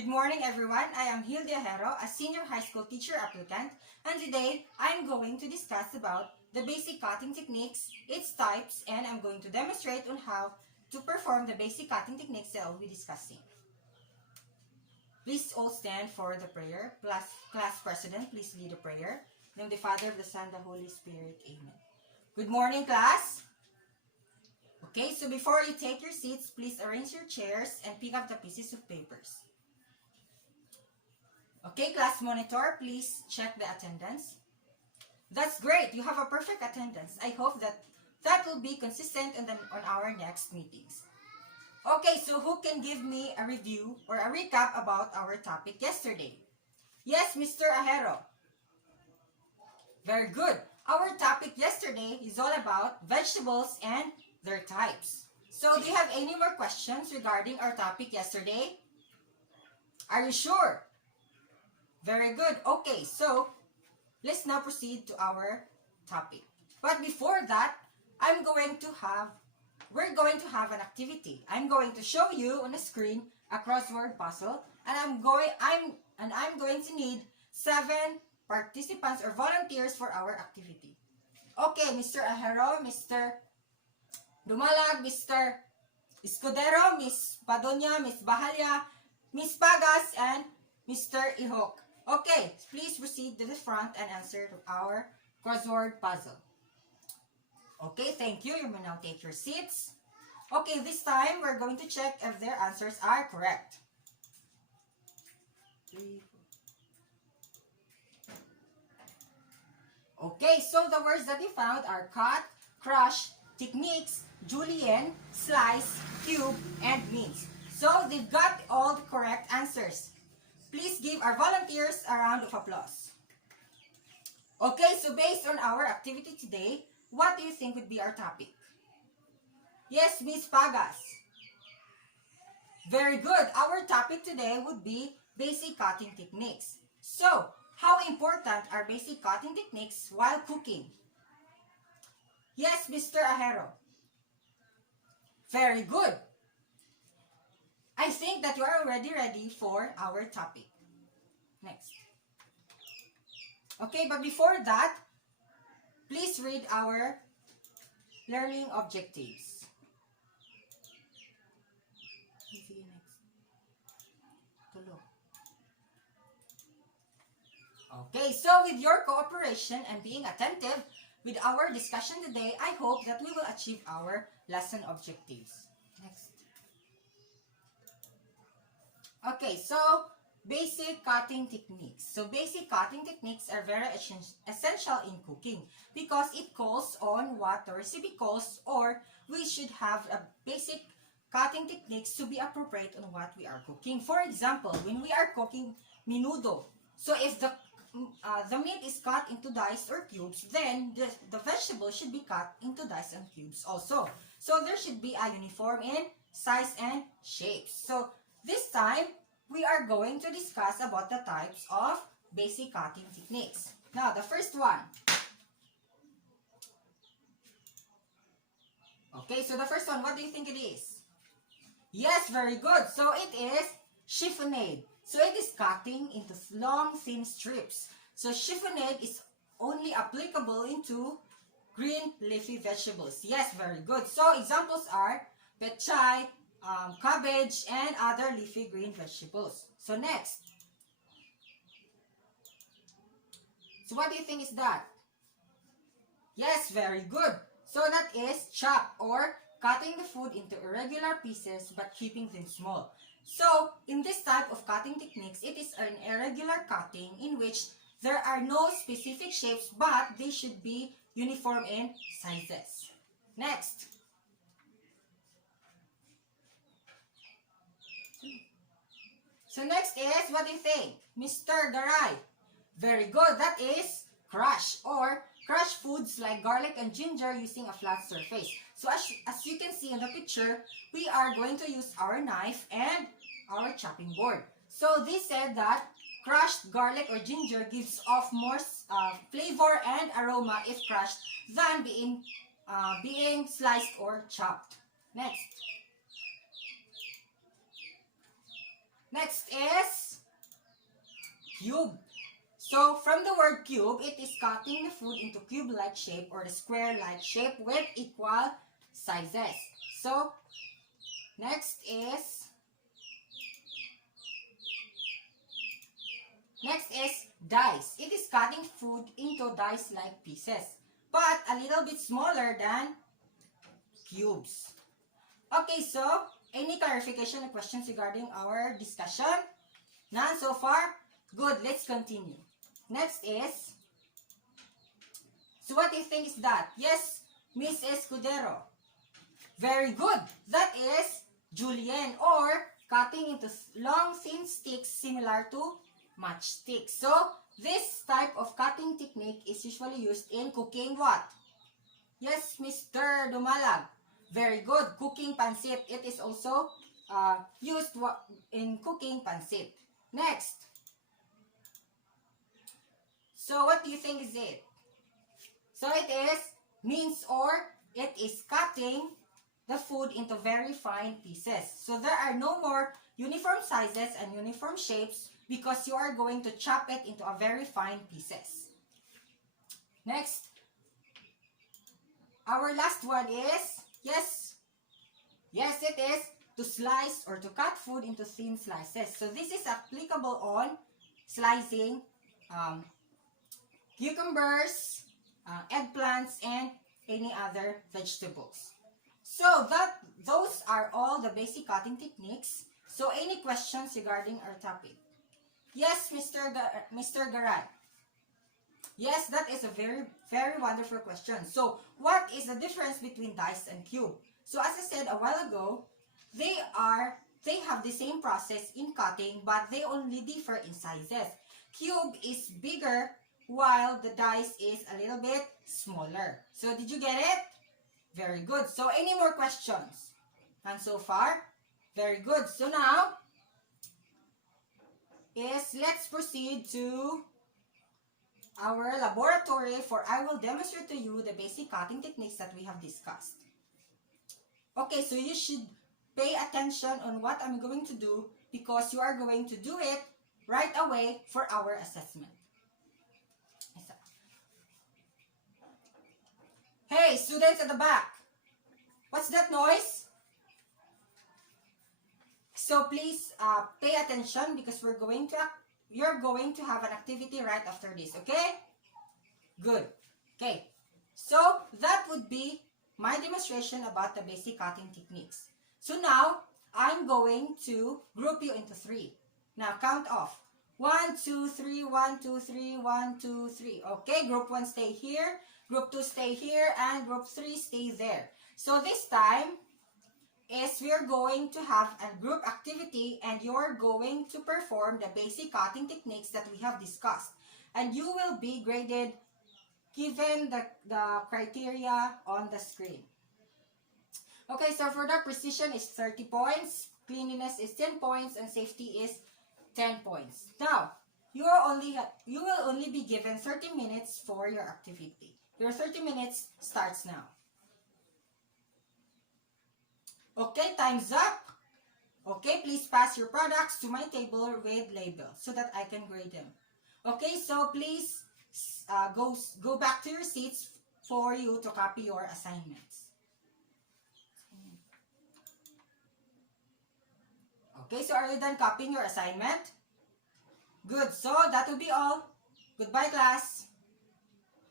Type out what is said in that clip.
Good morning everyone, I am Hilda Hero, a senior high school teacher applicant, and today I'm going to discuss about the basic cutting techniques, its types, and I'm going to demonstrate on how to perform the basic cutting techniques that I'll be discussing. Please all stand for the prayer. Class President, please lead the prayer. In the name of the Father, of the Son, the Holy Spirit. Amen. Good morning, class. Okay, so before you take your seats, please arrange your chairs and pick up the pieces of papers. Okay, class monitor, please check the attendance. That's great. You have a perfect attendance. I hope that will be consistent on our next meetings. Okay, so who can give me a review or a recap about our topic yesterday? Yes, Mr. Ahero. Very good. Our topic yesterday is all about vegetables and their types. So, do you have any more questions regarding our topic yesterday? Are you sure? Very good. Okay, so let's now proceed to our topic. But before that, we're going to have an activity. I'm going to show you on the screen a crossword puzzle, and I'm going to need 7 participants or volunteers for our activity. Okay, Mr. Ahero, Mr. Dumalag, Mr. Escudero, Miss Padonia, Miss Bahalya, Miss Pagas, and Mr. Ihok. Okay, please proceed to the front and answer our crossword puzzle. Okay, thank you. You may now take your seats. Okay, this time we're going to check if their answers are correct. Okay, so the words that we found are cut, crush, techniques, julienne, slice, cube, and mince. So they've got all the correct answers. Please give our volunteers a round of applause. Okay, so based on our activity today, what do you think would be our topic? Yes, Miss Pagas. Very good. Our topic today would be basic cutting techniques. So, how important are basic cutting techniques while cooking? Yes, Mr. Ahero. Very good. I think that you are already ready for our topic. Next. Okay, but before that, please read our learning objectives. Okay, so with your cooperation and being attentive with our discussion today, I hope that we will achieve our lesson objectives. Next. Okay, so basic cutting techniques. So basic cutting techniques are very essential in cooking because it calls on what the recipe calls, or we should have a basic cutting techniques to be appropriate on what we are cooking. For example, when we are cooking menudo, so if the meat is cut into dice or cubes, then the vegetable should be cut into dice and cubes also. So there should be a uniform in size and shapes. So this time, we are going to discuss about the types of basic cutting techniques. Now, the first one. Okay, so the first one, what do you think it is? Yes, very good. So it is chiffonade. So it is cutting into long, thin strips. So chiffonade is only applicable into green leafy vegetables. Yes, very good. So examples are pechay, cabbage, and other leafy green vegetables. So next. So what do you think is that? Yes, very good. So that is chop, or cutting the food into irregular pieces but keeping them small. So in this type of cutting techniques, it is an irregular cutting in which there are no specific shapes but they should be uniform in sizes. Next. So next is, what do you think? Mr. Garay. Very good. That is crush, or crush foods like garlic and ginger using a flat surface. So as you can see in the picture, we are going to use our knife and our chopping board. So they said that crushed garlic or ginger gives off more flavor and aroma if crushed than being sliced or chopped. Next. Next is cube. So from the word cube, it is cutting the food into cube-like shape or the square-like shape with equal sizes. So next is dice. It is cutting food into dice-like pieces, but a little bit smaller than cubes. Okay, so any clarification or questions regarding our discussion? None so far? Good, let's continue. Next is, so what do you think is that? Yes, Miss Escudero. Very good. That is julienne, or cutting into long thin sticks similar to matchsticks. So this type of cutting technique is usually used in cooking what? Yes, Mr. Dumalag. Very good. Cooking pancit. It is also used in cooking pancit. Next. So what do you think is it? So it is mince, or it is cutting the food into very fine pieces. So there are no more uniform sizes and uniform shapes because you are going to chop it into a very fine pieces. Next. Our last one is, yes, it is to slice or to cut food into thin slices. So this is applicable on slicing cucumbers, eggplants, and any other vegetables. So those are all the basic cutting techniques. So any questions regarding our topic? Yes, Mr. Garay. Yes, that is a very, very wonderful question. So what is the difference between dice and cube? So as I said a while ago, they have the same process in cutting, but they only differ in sizes. Cube is bigger while the dice is a little bit smaller. So did you get it? Very good. So any more questions? And so far? Very good. So now let's proceed to our laboratory, for I will demonstrate to you the basic cutting techniques that we have discussed. Okay, so you should pay attention on what I'm going to do because you are going to do it right away for our assessment. Hey, students at the back, what's that noise? So please pay attention because you're going to have an activity right after this, okay? Good. Okay, so that would be my demonstration about the basic cutting techniques. So now, I'm going to group you into 3. Now, count off. 1, 2, 3, 1, 2, 3, 1, 2, 3. Okay, group 1 stay here, group 2 stay here, and group 3 stay there. So this time, we're going to have a group activity and you're going to perform the basic cutting techniques that we have discussed. And you will be graded given the criteria on the screen. Okay, so for the precision is 30 points, cleanliness is 10 points, and safety is 10 points. Now, you will only be given 30 minutes for your activity. Your 30 minutes starts now. Okay, time's up. Okay, please pass your products to my table with labels so that I can grade them. Okay, so please go back to your seats for you to copy your assignments. Okay, so are you done copying your assignment? Good, so that will be all. Goodbye, class.